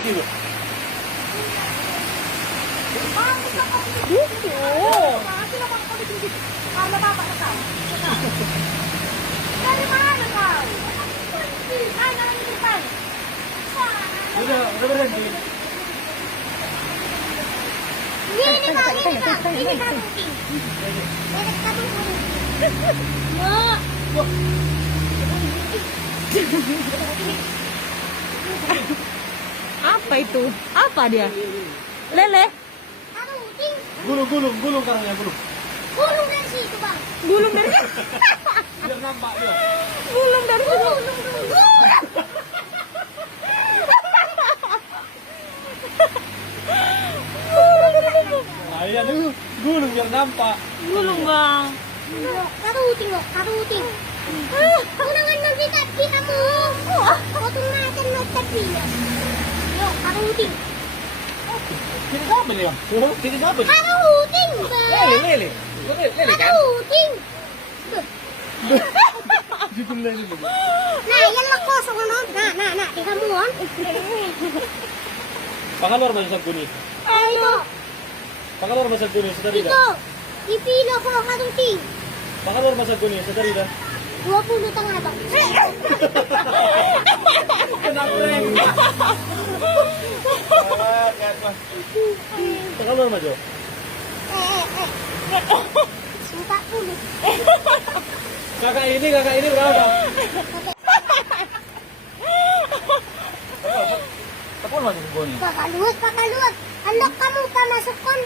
kilo. Karena bapak kau. Dari mana kau? Ay, nalang di depan. Udah berhenti. Ini kau. Ini kabuti. Ini kabuti. Mak. Apa itu? Apa dia? Lele? Kabuti. Gulung karangnya gulung. Gulung dari situ, Bang. Gulung dari Biar nampak dia. gulung dari Gulung. Nah, iya tuh gulung biar nampak. gulung bang. Kabuti, kabuti. Unangan nanti tapi kamu. Potong makan tapi ya. Yo, kabuti. Ini apa nih bang? Ini apa nih? Kabuti, Bang. Lele kan? Kabuti. Gitu lele. Nah, yan lang kosong ano. Nah, tingnan mo ah. Pangalor ba sa guni? Ito, Pangalor ba sa guni sa darida? ito. Ipila ko ang kabuti. Pangalor ba sa guni sa darida? 20 tanga ba? Pangalor ba jo? Suka puluh. Kakak ini berapa? Tapon lagi sa guni. Pakaluwat. Alok kamu pa masukon.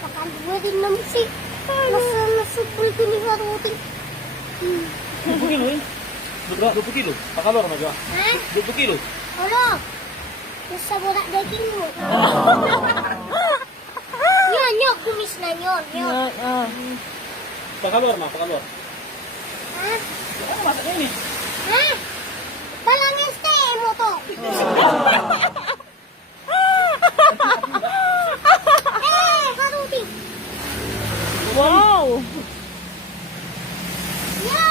Pakaluwat din naman si. Nasupul ko ni Haruti. 20 kilo eh? 20 kilo? Pangalor ba jo? Ha? 20 kilo? Ano? Nasa borak daging mo. Yan, kumis na yun. Pangalor. Ha? Ano masak ini? Ha? Balangin stay mo to. Haruti. Wow. Yo!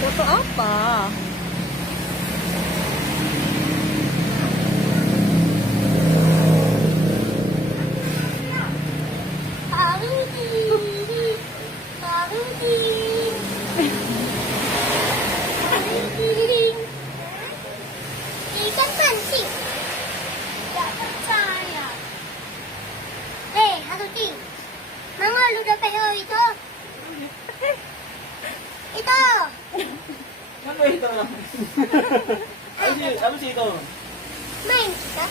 Foto apa? Ikan pancing. Tidak percaya. Haruti. Mangalo na kayo ito. Ito. Ano ito? Ano sih ito? Main kita.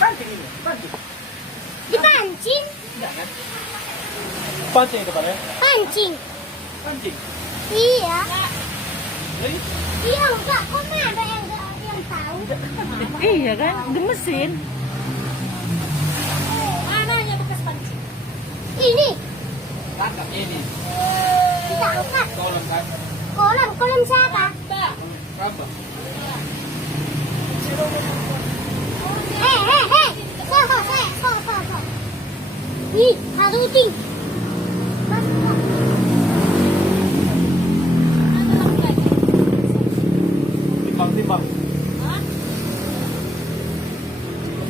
Pancing ini. Pancing. Dipancing? Enggak kan? Pancing itu pare? Pancing. Pancing. Iya. Jadi Iya enggak. Kok ada yang tahu? Iya kan? Gemesin. Mananya bekas pancing? Ini. kakak ini. Kita angkat. Kolam kan? Kolam siapa? Berapa? So. Nih, Haruti. Timbang.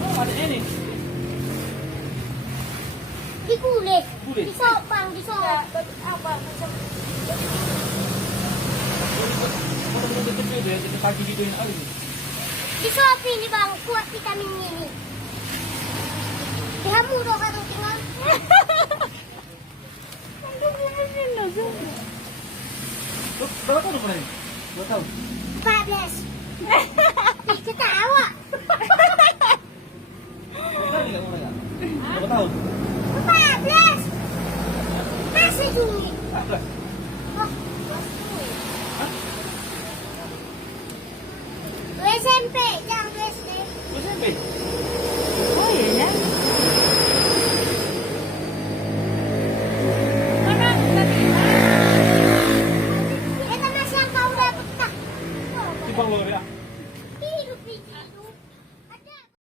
Oh, ada ini. Dikulit. Kulit. Disopang. Kalau kecil deh, jadi kaki gituin aja. Disopin nih bang, kuat vitamin ini. Kamu udah Haruti nggak? Berapa tahun kemarin? 2 tahun. 14. Ketawa. Berapa tahun? 14. Masih Juni. 14.